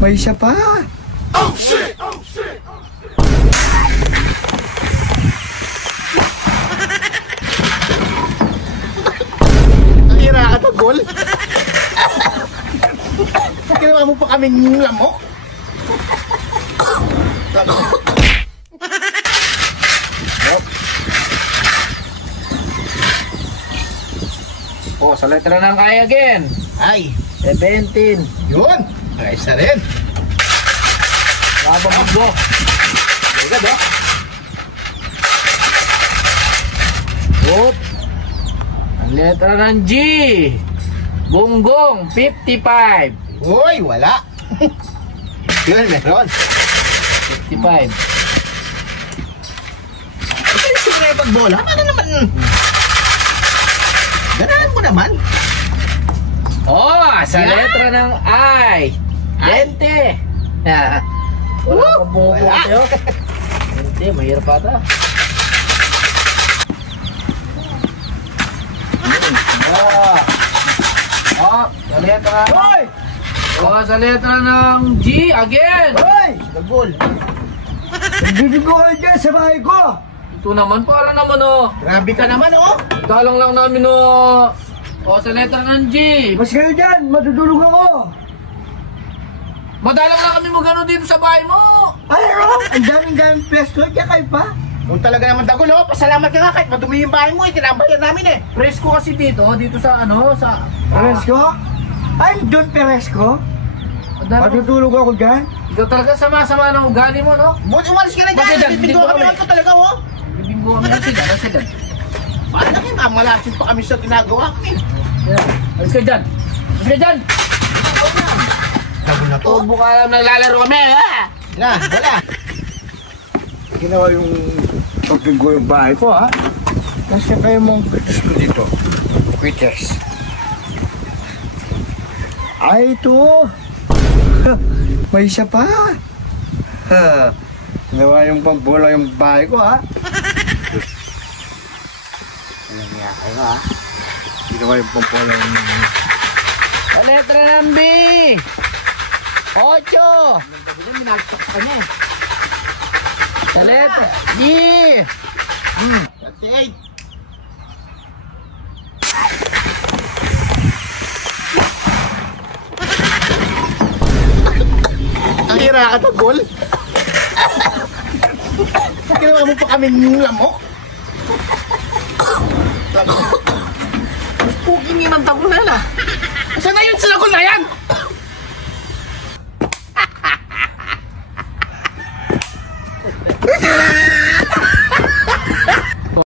May isa pa. Oh shit! Oh shit! Tira ka to, Gol. Ginawa mo pa kaming lamok. Oh, sa letra ng I again. Ay, 17. yun. Ay, isa rin. Labang mo. Liga ba? Oop. Ang letra ng G. Gonggong, 55. Uy, wala. Yun, meron. 55. Ito yung siguro yung pagbola. Ano naman? Ganahan mo naman. Oh, sa Yan. letra ng I. 20. Wala kang bumubuti, oh. 20, mahirap ata. Oh, sa letra. Hoy! Oh, sa letra ng G again. Hoy! Gagol. Nagbibigo kayo dyan sa bahay ko. Ito naman, para naman, oh. Grabe ka naman, oh. Dalang lang namin, oh. Oh, sa letra ng G. Mas kayo dyan, matutulog ako. Madalang lang kami magano dito sa bahay mo. Ay, ano? Ang daming pwesto. Diyan kayo pa. Kung talaga naman Dagol, oh. Pasalamat ka nga kahit madumi yung bahay mo, eh. Tinambayan namin, eh. Presko kasi dito sa ano, sa... Peresco? Ay, doon Peresco? Matutulog ako dyan. Ikaw talaga sama-sama ng ugali mo, no? Buti umalis ka na Bakit dyan. dyan? Bibigyan Dito kami kami. lang ko talaga, oh. Bibinggo kami kasi dyan. Paano na kayo, mamalasin pa kami sa ginagawa ko, eh. Alis ka dyan. Alis ka dyan. Dagol na to. Tubo ka lang naglalaro kami, ha? Na, wala. Ginawa yung pagbigo yung bahay ko, ha? Kasi kayo mong quitters ko dito. Quitters. Ay, ito. May isa pa. Ginawa yung pambola yung bahay ko, ha? Ayan niya kayo, ha? Ginawa yung pambola yung... Sa letra ng B. 8. Minagtok ka niya, eh. Sa letra G. 38. Ang hira ka to, Gol. Ginawa mo pa kaming lamok. Puking yun ang takol na yan, ah. Saan na yun sila, Gol na yan? Ha